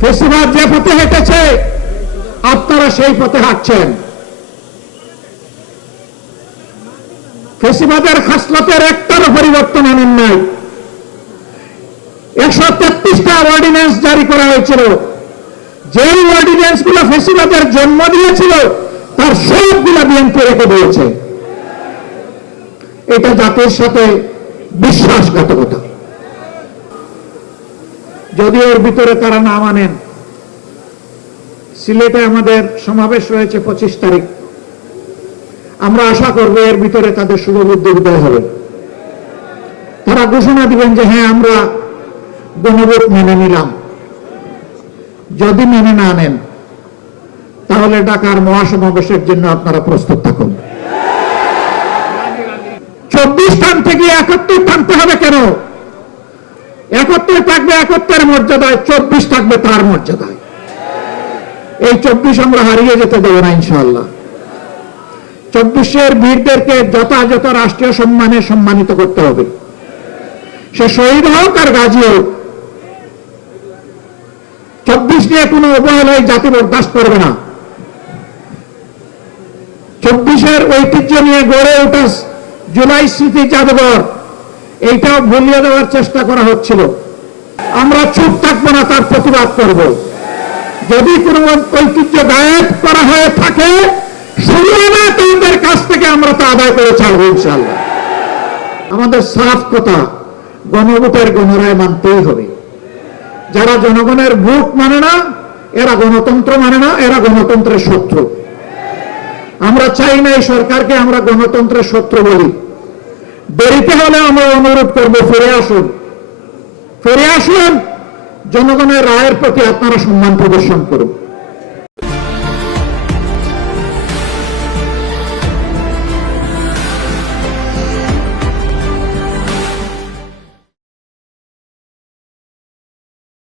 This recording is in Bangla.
ফেসিবাদ যে পথে হেঁটেছে আপনারা সেই পথে হাঁটছেন। ফেসিবাদের খাসলতের একটারও পরিবর্তন আনেন নাই। 133টা অর্ডিন্যান্স জারি করা হয়েছিল। যে অর্ডিন্যান্স গুলো ফেসিবাদের জন্ম দিয়েছিল তার সবগুলো বিএনপি রেখে দিয়েছে। এটা জাতির সাথে বিশ্বাসঘাতকতা। যদি এর ভিতরে তারা না মানেন, সিলেটে আমাদের সমাবেশ রয়েছে 25 তারিখ। আমরা আশা করব এর ভিতরে তাদের শুভবুদ্ধি উদয় হবে। তারা ঘোষণা দিবেন যে হ্যাঁ আমরা গণভোট মেনে নিলাম। যদি মেনে না নেন তাহলে ঢাকার মহাসমাবেশের জন্য আপনারা প্রস্তুত থাকুন। 24 টান থেকে 71 টানতে হবে কেন? 71 থাকবে 71 মর্যাদায়, 24 থাকবে তার মর্যাদায়। এই 24 আমরা হারিয়ে যেতে দেব না ইনশাআল্লাহ। 24-এর বীরদেরকে যথাযথ রাষ্ট্রীয় সম্মানে সম্মানিত করতে হবে। সে শহীদ হোক আর গাজী হোক, 24 নিয়ে কোনো অবহেলায় জাতি বরদাস্ত করবে না। 24-এর ঐতিহ্য নিয়ে গড়ে ওঠা জুলাই স্মৃতি জাদুঘর, এইটাও ভুলিয়ে দেওয়ার চেষ্টা করা হচ্ছিল। আমরা চুপ থাকবো না, তার প্রতিবাদ করব। যদি কোনো ঐতিহ্য গায়েব করা হয়ে থাকে তোমাদের কাছ থেকে আমরা তা আদায় করে ছাড়বো ইনশাআল্লাহ। আমাদের সাফ কথা, গণভোটের গণরায় মানতেই হবে। যারা জনগণের ভোট মানে না এরা গণতন্ত্র মানে না, এরা গণতন্ত্রের শত্রু। আমরা চাই না এই সরকারকে আমরা গণতন্ত্রের শত্রু বলি। দেরিতে হলে আমরা অনুরোধ করব ফিরে আসুন, ফিরে আসুন। জনগণের রায়ের প্রতি আপনারা সম্মান প্রদর্শন করুন।